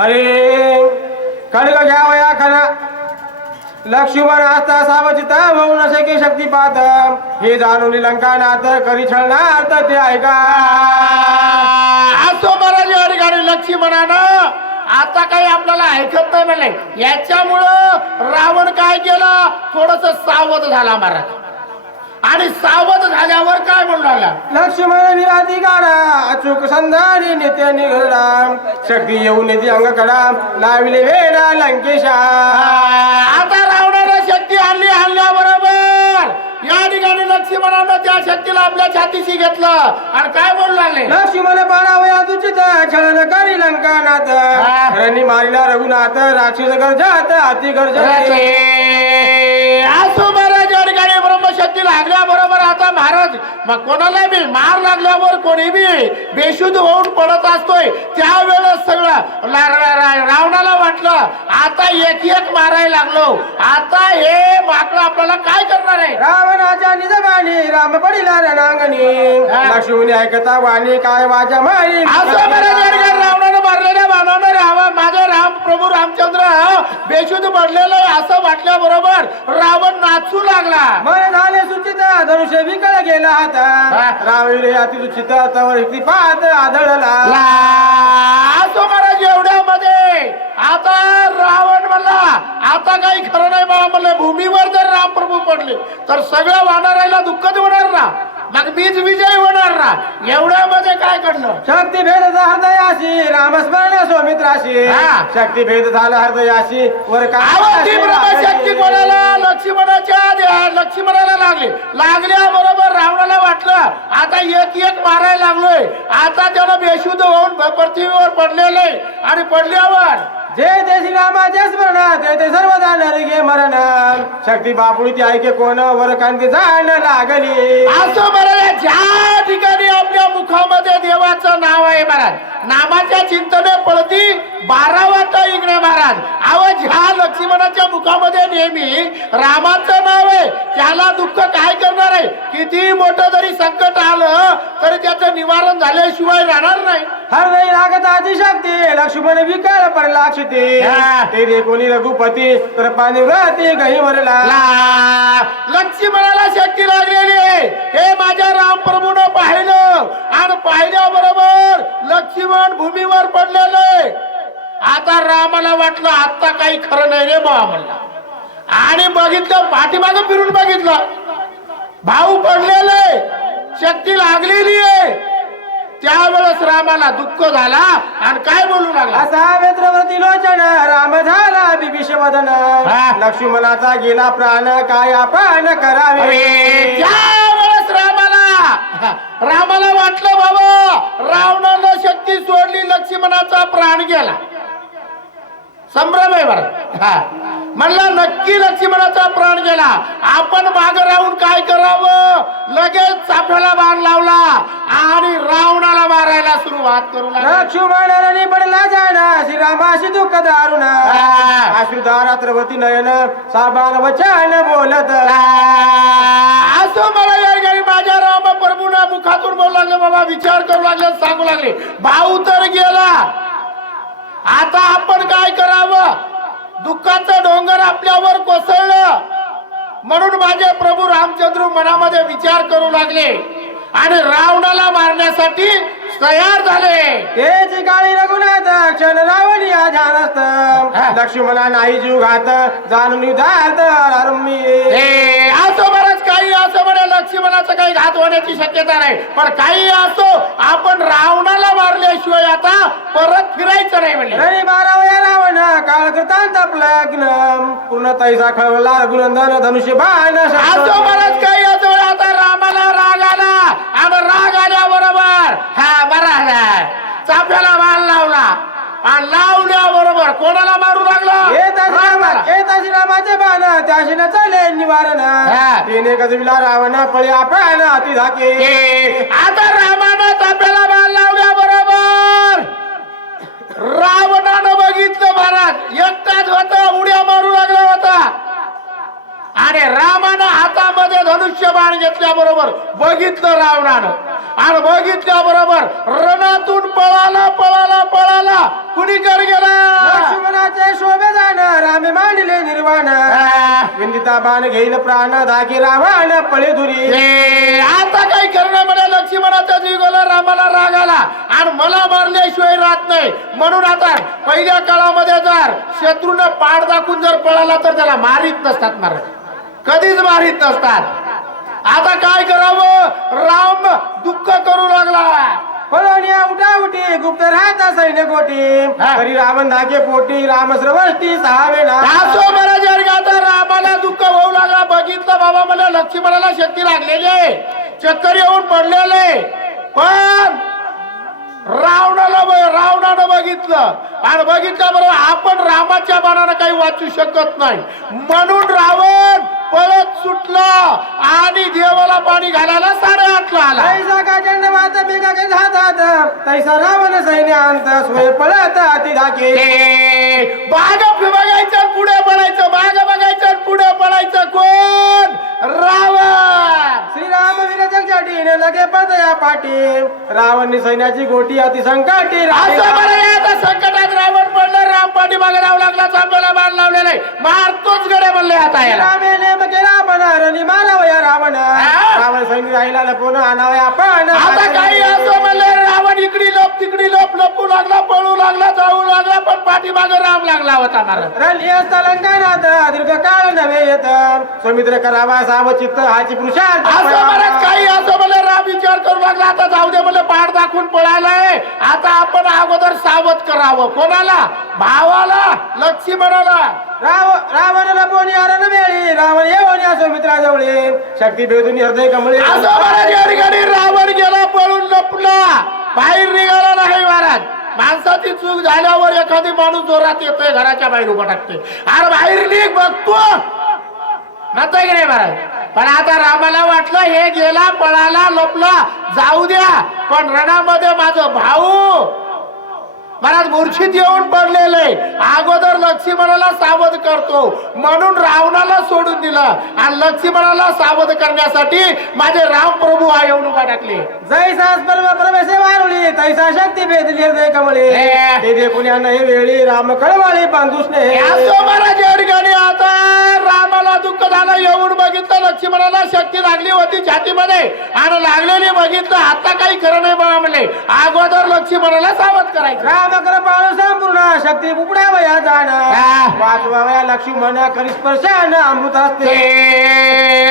अरे खडग घ्यावया खना लक्ष्मण असता सावचित होऊ न शके शक्तिपात हे जाणून लंकानाथ करी छळणार तर ते ऐका असो महाराज या ठिकाणी लक्ष्मणानं आता काही आपल्याला ऐकत नाही म्हणले याच्यामुळं रावण काय केला थोडस सावध झाला महाराज आणि सावध झाल्यावर काय म्हणू लागला लक्ष्मण विराधी गाडा अचूक संधानी नित्य निघडा शक्ती येऊन येते अंग कडा लाविले वेडा लंकेशा आता रावणाला शक्ती हल्ल्याबरोबर या ठिकाणी लक्ष्मणानं त्या शक्तीला आपल्या छातीशी घेतलं आणि काय बोलू लागले लक्ष्मण पाडावया तुचित छळन करी लंकानाथ रणी मारिला रघुनाथ राक्षस गर्जात अति गर्ज असो महाराज या ठिकाणी ब्रह्मशक्ती लागल्याबरोबर आता महाराज मग कोणाला बी मार लागल्यावर कोणी बी बेशुद्ध होऊन पडत असतोय त्यावेळेस सगळं रावणाला वाटलं आता एक मारायला लागलो आता हे माकडं आपल्याला काय करणार आहे रावणाच्या निजगाणी राम पडिला रणांगणी लक्ष्मणी ऐकता वाणी काय वाचा मारी असं महाराज रावणानं मारलेल्या बाणानं माझे राम प्रभू रामचंद्र बेशुद्ध पडलेलं असं वाटल्याबरोबर रावण नाचू लागला मन झाले सुचित धनुष्य विकळ गेला आता रावले अति सुचित तवर पाहत आढळला असो महाराज एवढ्यामध्ये आता रावण म्हणला आता काही खरं नाही मला म्हणलं भूमीवर जर रामप्रभू पडले तर सगळं वानरायला दुःखच होणार ना मग बीज विजय होणार ना एवढ्यामध्ये काय घडलं शक्ती भेद हृदयाशी रामस्मरण सौमित्राशी शक्ती भेद झाला हृदयाशी वर आवती ब्रह्मशक्ती कोणाला लक्ष्मणाला लागल्याबरोबर रावणाला वाटलं आता एक मारायला लागलोय आता त्याला बेशुद्ध होऊन पृथ्वीवर पडलेले आणि पडल्यावर जे ते श्रीरामाच्या स्मरणात ते सर्वदा नरगे मरण शक्ती बापुळी ती ऐके कोण वर कांती जाण लागली असं महाराज ज्या ठिकाणी आपल्या मुखामध्ये देवाचं नाव आहे महाराज नामाच्या चिंतने पळती 12 वाटा इकडे महाराज आवाज ह्या लक्ष्मणाच्या मुखामध्ये नेहमी रामाचं नाव आहे त्याला दुःख काय करणार आहे किती मोठं जरी संकट आलं तरी त्याचं निवारण झाल्याशिवाय राहणार नाही हृदय लागताची शक्ती लक्ष्मण विकळ पडला ते कोणी रघुपती तर पाणी व्रती गहीवरला लक्ष्मणाला शक्ती लागलेली आहे हे माझ्या रामप्रभूनं पाहिलं आणि पाहिल्याबरोबर लक्ष्मण भूमीवर पडलेले आता रामाला वाटलं आता काही खरं नाही रे बाबा म्हणला आणि बघितलं पाठीमागं फिरून बघितलं भाऊ पडलेले शक्ती लागलेली आहे त्यावेळेस रामाला दुःख झाला आणि काय बोलू लागला असा मित्रवृत्ती लोचन राम झाला बिभीष वदन लक्ष्मणाचा गेला प्राण काय आपण करावे त्यावेळेस रामाला वाटलं बाबा रावणानं शक्ती सोडली लक्ष्मणाचा प्राण गेला संभ्रम आहे बरं म्हणला नक्की लक्ष्मणाचा प्राण गेला आपण माग राहून काय करावं लगेच चाफ्याला बाण लावला आणि रावणाला मारायला सुरुवात करू लागला लक्ष्मणाने पडला जाणा श्रीरामाशी दुःख दारुण अश्रुधारात्रवती नयन साबान वचन बोलत असं मला या ठिकाणी माझ्या राम प्रभूना मुखातून बोलू लागले बाबा विचार करू लागले सांगू लागले भाऊ तर गेला आता आपण काय करावं दुःखाचं डोंगर आपल्यावर कोसळलं म्हणून माझे प्रभू रामचंद्र मनामध्ये विचार करू लागले आणि रावणाला मारण्यासाठी तयार झाले तेच काळी रघुनाथ क्षण रावणी ध्यानस्त लक्ष्मणा नाही जीव घात जाणून युद्धात असं बरंच काही असं म्हणे लक्ष्मणाचं काही घात होण्याची शक्यता नाही पण काही असो आपण रावणाला मारल्याशिवाय आता परत फिरायचं नाही म्हणले रे मारावया रावण काळ कृतांत लग्न पूर्ण तैसा खळवला रघुनंदन धनुष्य बाण असं बरंच काही असो आता रामाला राग आला आणि राग आल्याबरोबर हा बरा चाफ्याला बाण लावला आणि लावल्याबरोबर कोणाला मारू लागला रामाचे बाण त्याशी न चाले निवारण तिने गजविला रावण पळ्या प्राण अति धाके आता रामानं चाफ्याला बाण लावल्याबरोबर रावणानं बघितलं महाराज एकटाच होता उड्या मारू लागला होता आणि रामानं हातामध्ये धनुष्य बाण घेतल्याबरोबर बघितलं रावणानं आणि बघितल्याबरोबर रणातून पळाला कुणीकडे गेला लंकेचा बाण घेईल प्राण धाकी रावण पळे धुरी. आता काही करणं मला लक्ष्मणाचा जीव गेला, रामाला राग आला आणि मला मारल्याशिवाय राहत नाही. म्हणून आता पहिल्या काळामध्ये जर शत्रूनं पाड दाखवून जर पळाला तर त्याला मारित नसतात, कधीच मारित नसतात. आता काय करावं, राम दुःख करू लागला. पळवण्या उठाउठी गुप्त राहता सैन्य कोटी तरी रावण धाके पोटी राम श्रवष्टी सहावे ना. असो बरं जर आता रामाला दुःख होऊ लागला. बघितलं बाबा मला लक्ष्मणाला शक्ती लागलेली आहे, चक्कर येऊन पडलेले. पण रावणानं बघितलं आणि बघितलं बरोबर आपण रामाच्या बाणानं काही वाचू शकत नाही. म्हणून रावण पळत सुटला आणि देवाला पाणी घालायला 8:30ला आला. तैसा का चंड वात बिगा के धातात तैसा रावण सैन्य अंत सोय पळत अति धाके. बाग बघायचं पुढे पळायचं, बाग बघायचं पुढे पळायचं. कोण? रावण. श्रीराम वीर जगजाटीने लगे पदया पाठी रावण सैन्याची गोटी अति संकटी. असं बरं आता संकटात रावण पडलं, राम पाठी मागे राहू लागला, चांबल्याला बाण लावलेले मारतोच गडे म्हणले. आता याला रावण सैन्य राहिला लपून आणावे आपण. आता काही असं म्हणले, रावण इकडी लप तिकडी लप लपू लागला, पळू लागला, जाऊ लागला, पण पाठीमागे राम लागला होता महाराज. लंकानाथ दीर्घ काळ नव्हे येत समुद्र करावा साव चित्त हाची पुरुषार्थ. असं बरंच काही असं म्हणले, राम विचार करू लागला, आता जाऊ दे म्हणले, पाठ दाखवून पळालाय, आता आपण अगोदर सावध करावं. कोणाला? भावाला, लक्ष्मणाला. रावण लपवणी अरण वेळी रावण येऊन या सौमित्राजवळी शक्ती भेदून हृदय कमळे. असं बरं गाडी रावण गेला, पळून लपला, बाहेर निघाला नाही महाराज. माणसाची चूक झाल्यावर एखादी माणूस जोरात येतोय, घराच्या बाहेर उभा टाकतोय, अरे बाहेर निघ बघतो म्हणतोय की नाही महाराज. पण आता रामाला वाटलं हे गेला, पळाला, लपला, जाऊ द्या, पण रणामध्ये माझं भाऊ महाराज मूर्छित येऊन पडलेले, अगोदर लक्ष्मणाला सावध करतो म्हणून रावणाला सोडून दिलं आणि लक्ष्मणाला सावध करण्यासाठी माझे राम प्रभू हा येऊन उभा टाकले. जैसा परमेशे वारुळी तैसा शक्ती भेदली हृदय कमळे. ते देखून हे वेळी राम कळवाळी बांधुसने. असं महाराज या ठिकाणी आता रामाला दुःख झालं, येऊन बघितलं लक्ष्मणाला शक्ती लागली होती छातीमध्ये आणि लागलेली बघितलं, आता काही खरं नाही बाबा म्हणले, अगोदर लक्ष्मणाला सावध करायचं. पाळू संपूर्ण शक्ती उपडावया जाण वाचवावया लक्ष्मण करी स्पर्शान अमृत असते.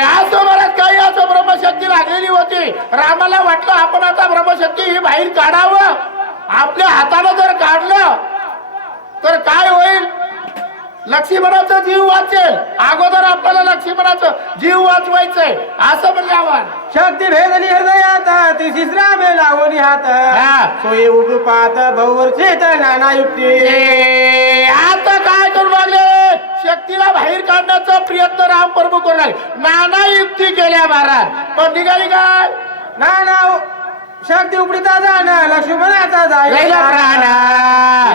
असं बरंच काही असं ब्रह्मशक्ती लागलेली होती. रामाला वाटलं आपण आता ब्रह्मशक्ती ही बाहेर काढावं, आपल्या हाताने जर काढलं तर काय होईल, लक्ष्मणाचा जीव वाचेल. अगोदर आपल्याला लक्ष्मणाचा जीव वाचवायचंय असं म्हणल्यावर शक्ती भेदली हृदयात तिसरा मे लावली हात सोयी उपात बहुवर्षित नाना युक्ती. आता काय करू लागले, शक्तीला बाहेर काढण्याचा प्रयत्न राम प्रभू करू लागले, नाना युक्ती केल्या महाराज. पण निघाली काय, नाना शक्ती उपडीता जाण लक्ष्मणाचा जायला प्राण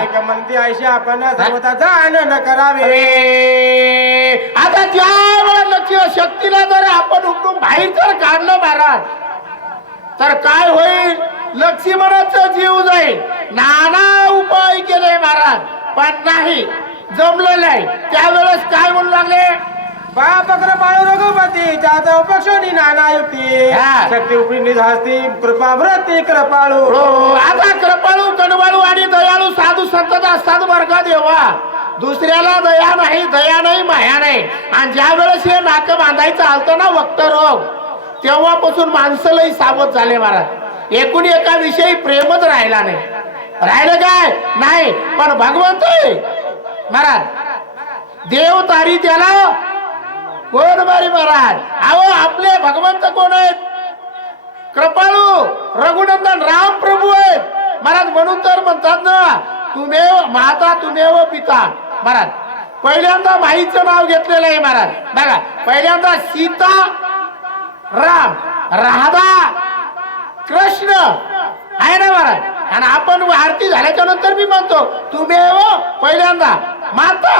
एक म्हणते ऐशी आपण सर्वता जाण न करावे. आता ज्या लक्ष्य शक्तीला जर आपण उपडून बाहेर जर काढलं महाराज तर काय होईल, लक्ष्मणाचा जीव जाईल. नाना उपाय केले महाराज पण नाही जमलं नाही. त्यावेळेस काय म्हणू लागले, बाप कृपाळू रघुपती त्याचा उपक्षोनी नाना युक्ती शक्ती उपरी निधास्ती कृपा व्रती कृपाळू. आता कृपाळू, कणवाळू आणि दयाळू साधू संत असतात बरं का देवा. दुसऱ्याला दया नाही, दया नाही, माया नाही. आणि ज्या वेळेस हे नाक बांधायचं आलतं ना वक्त रोग, तेव्हापासून माणसं लई सावध झाले महाराज. एकूण एका विषयी प्रेमच राहिला नाही. राहिलं काय नाही, पण भगवंत महाराज देव तारी त्याला कोण बारी महाराज. अहो आपले भगवंत कोण आहेत, कृपाळू रघुनंदन राम प्रभू आहेत महाराज. म्हणून तर म्हणतात ना, तुमेव माता तुमेव पिता महाराज. पहिल्यांदा माईचं नाव घेतलेलं आहे महाराज. बघा, पहिल्यांदा सीता, राम, राधा, कृष्ण आहे ना महाराज. आणि आपण आरती झाल्याच्या नंतर मी म्हणतो तुमेव पहिल्यांदा माता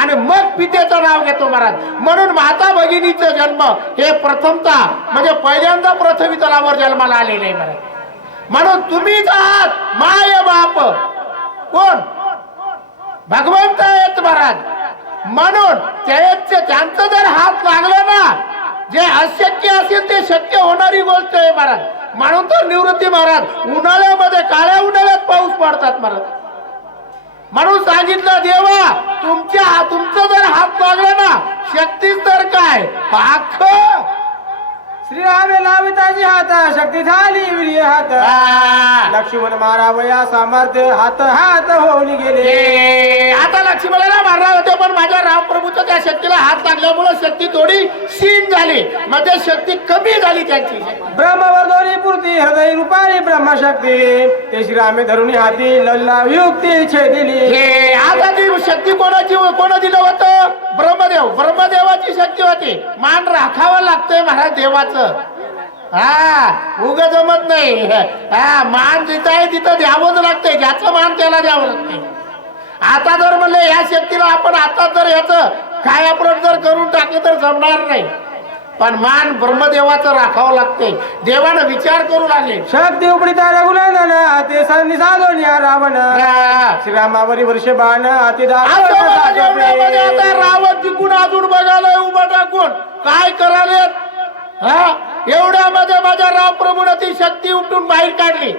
आणि मग पितेचं नाव घेतो महाराज. म्हणून माता भगिनीचा जन्म हे प्रथमतः म्हणजे पहिल्यांदा पृथ्वी तलावर जन्माला आलेले आहे महाराज. म्हणून तुम्हीच आहात माय बाप कोण, भगवंत आहेत महाराज. म्हणून त्यांचं जर हात लागला ना, जे अशक्य असेल ते शक्य होणारी गोष्ट आहे महाराज. म्हणून तर निवृत्ती महाराज उन्हाळ्यामध्ये काळ्या उन्हाळ्यात पाऊस पडतात महाराज. म्हणून सांगितलं देवा तुमचा जर हात लागला ना, शक्तीच तर काय पाख. श्रीरामे लाविताची हात शक्ती झाली वीर्य हात. लक्ष्मण मारावया सामर्थ्य हात हात होऊन गेले. आता लक्ष्मणाला मारणार होते, पण माझ्या रामप्रभूच्या त्या शक्तीला हात लागल्यामुळे शक्ती थोडी क्षीण झाली, म्हणजे शक्ती कमी झाली त्यांची. ब्रह्मवर्धोनी पूर्ती हृदय रूपारी ब्रह्मशक्ती ते श्रीरामे धरुणी हाती लल्ला युक्ती छेदिली. आता ती शक्ती कोण दिलं होतं? ब्रह्मदेवाची शक्ती होती. मान राखावा लागतोय महाराज देवाचं. उग जमत नाही. मान जिथं आहे तिथं द्यावंच लागतंय, ज्याचं मान त्याला द्यावं लागतंय. आता जर म्हणले या शक्तीला आपण आता जर याचं खायाप्रट जर करून टाकलं तर जमणार नाही, पण मान ब्रह्मदेवाचं राखावं लागतंय. देवानं विचार करू लागले. शक्ती उपडीता रघुनंदन ते संधी साधून या रावण श्रीरामावरी वर्ष बाण अति आता रावण तिकून अजून बघायला उभा टाकून काय कराले. एवढ्यामध्ये माझ्या रामप्रभूने ती शक्ती उठून बाहेर काढली.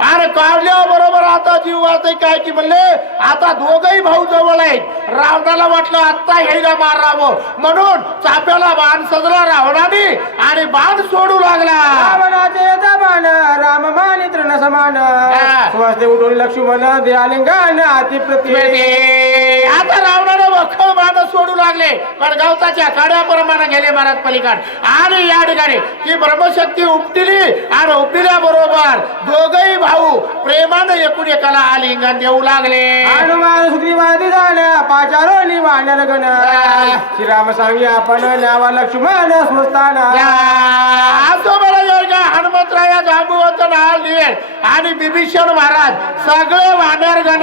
आणि काढल्याबरोबर आता जीव वाचय काय की म्हणले आता दोघही भाऊ जवळ आहेत. रावणाला वाटलं आता ह्याला मारावं, म्हणून चाप्याला बाण सजला रावणाने आणि बाण सोडू लागला. रावणाचे बाण राम मानित्र न समान स्वस्ते उठून लक्ष्मण द्यालिंगान अतिप्रती. आता रावणाला वखळ बाण सोडू लागले, पण गवताच्या काड्याप्रमाणे गेले महाराज पलीकड. आणि या ठिकाणी ती ब्रह्मशक्ती उपटिली आणि उपटिल्या बरोबर दोघही भाऊ प्रेमानं एकूण एकाला आलिंगन देऊ लागले. हनुमान सुग्रीवादी झाल्या पाचारोनी वाण्याला गण श्रीराम सांगी आपण न्यावा लक्ष्मण स्वस्थाना. असं मला का हनुमंतराया जांबुवंत नाव लिहिले आणि बिभीषण महाराज सगळे वानर गण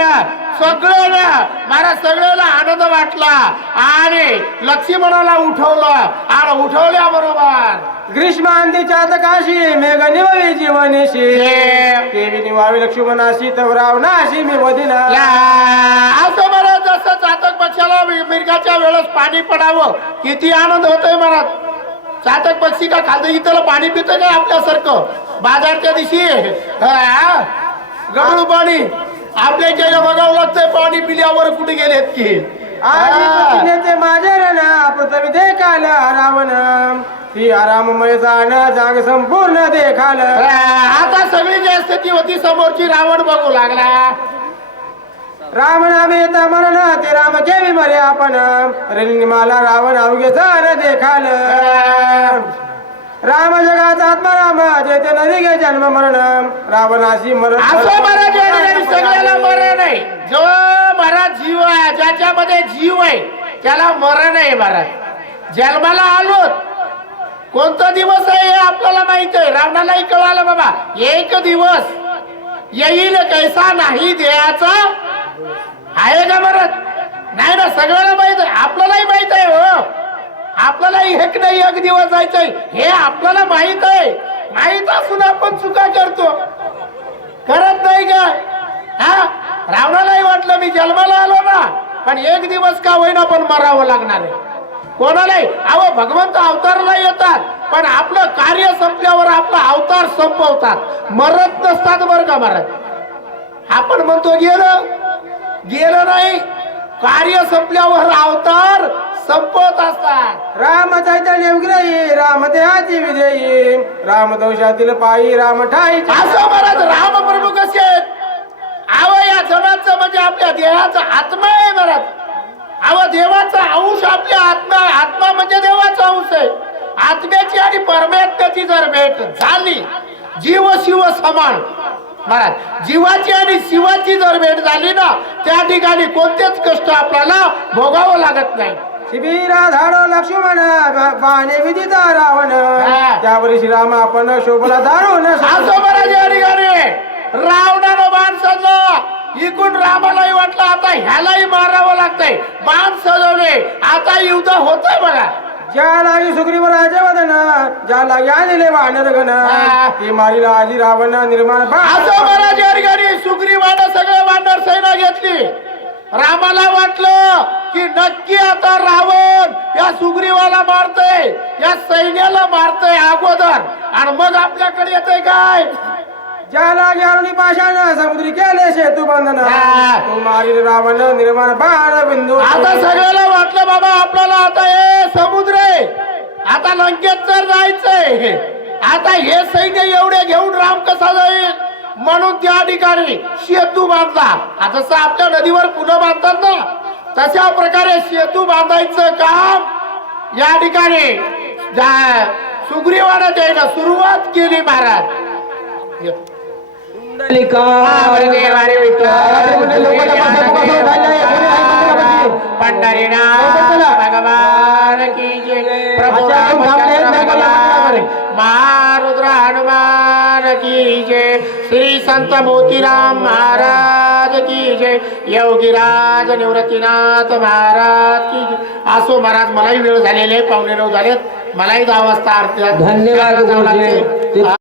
सगळे महाराज सगळ्याला आनंद वाटला आणि लक्ष्मणाला उठवलं. आणि उठवल्याबरोबर ग्रीष्मांतीच्या काशी मेघ निववी जीवनेशी देवी निवावी लक्ष्मणाशी तव रावणाशी मी वदिना. असं मला जसं चातक पक्षाला मिरगाच्या वेळेस पाणी पडावं किती आनंद होतोय महाराज. चातक पक्षी का खालतं इथं पाणी पितं काय आपल्यासारखं बाजारच्या दिवशी गळू पाणी आपल्या इकडे बघावं लागतंय. पाणी पिल्यावर कुठे गेलेत की माझे रणा पृथ्वी देखाल रावण ती आराममय जाण जाग संपूर्ण देखाल. आता सगळी जी स्थिती होती समोरची रावण बघू लागला. राम नामे येता मरण ते राम केवी मरे आपण मला रावण अवघे जाण देखाल. राम जगाचा आत्मा राम जेते नदी गे जन्म मरण रावणाशी मरण. असं महाराज सगळ्याला मरण आहे. जो महाराज जीव आहे ज्याच्यामध्ये जीव आहे त्याला मरण आहे महाराज. जन्माला आलो कोणता दिवस आहे हे आपल्याला माहित आहे. रावणालाही कळालं बाबा एक दिवस येईल कैसा नाही द्यायचा आहे का महाराज. नाही ना सगळ्याला माहित आहे. आपल्यालाही माहित आहे हो. आपल्यालाही एक नाही एक दिवस जायचंय हे आपल्याला माहित आहे. माहित असून आपण चुका करतो करत नाही का. रावणालाही वाटलं मी जन्माला आलो ना पण एक दिवस का होईना पण मरावं लागणार आहे. कोणालाही अहो भगवंत अवतारला येतात पण आपलं कार्य संपल्यावर आपला अवतार संपवतात, मरत नसतात बरं का महाराज. आपण म्हणतो गेलं नाही, कार्य संपल्यावर अवतार संपत असतात. राम चैतन्य विग्रही राम देहाची विजयी राम दोषातील पायी राम ठाई. असं महाराज राम प्रभू कसे आहेत. आव या जगाचं म्हणजे आपल्या देहाचा आत्मा आहे महाराज. आव देवाचा अंश आपल्या आत्मा म्हणजे देवाचा अंश आहे. आत्म्याची आणि परमात्म्याची जर भेट झाली जीव शिव समान महाराज. जीवाची आणि शिवाची जर भेट झाली ना त्या ठिकाणी कोणतेच कष्ट आपल्याला भोगावं लागत नाही. शिबिरा धाडो लक्ष्मण पाहणे विदिता रावण त्यावर श्रीराम आपण शोभला धारून. असं महाराज या ठिकाणी रावणानं बाण सजला. इकडून रामालाही वाटलं आता ह्यालाही मारावं लागतंय. बाण सजवले आता युद्ध होतंय बघा. ज्याला सुग्रीव राजे वदन ज्याला यादिले वानर गण ती मारीला आजी रावण निर्माण. असं महाराज या ठिकाणी सुग्रीवानं सगळे वानर सेना घेतली. रामाला वाटलं की नक्की आता रावण या सुग्रीवाला मारतय, या सैन्याला मारतय अगोदर, आणि मग आपल्याकडे येतंय काय? ज्याला ज्यानी पाशान समुद्री केले सेतू बंधन हा. तू मारील रावण निर्माण बाण बिंदू. आता सगळ्याला वाटलं बाबा आपल्याला आता हे समुद्र आहे, आता लंकेत तर जायचंय, आता हे सैन्य एवढे घेऊन राम कसा जाईल, म्हणून त्या ठिकाणी सेतू बांधला. आता जसं आपल्या नदीवर पुलं बांधतात ना, तशा प्रकारे सेतू बांधायचं काम या ठिकाणी सुग्रीवाने द्यायला सुरुवात केली महाराज. पंढरीनाथ भगवान की जय, प्रभु रामचंद्र भगवान, महारुद्र हनुमान की जय, श्री संत मोतीराम महाराज की जय, योगीराज निवृत्तीनाथ महाराज की जय. असो महाराज, मलाही वेळ झालेले, 9:15 झालेत, मलाही 10 वाजता आरती. धन्यवाद गुरुजी.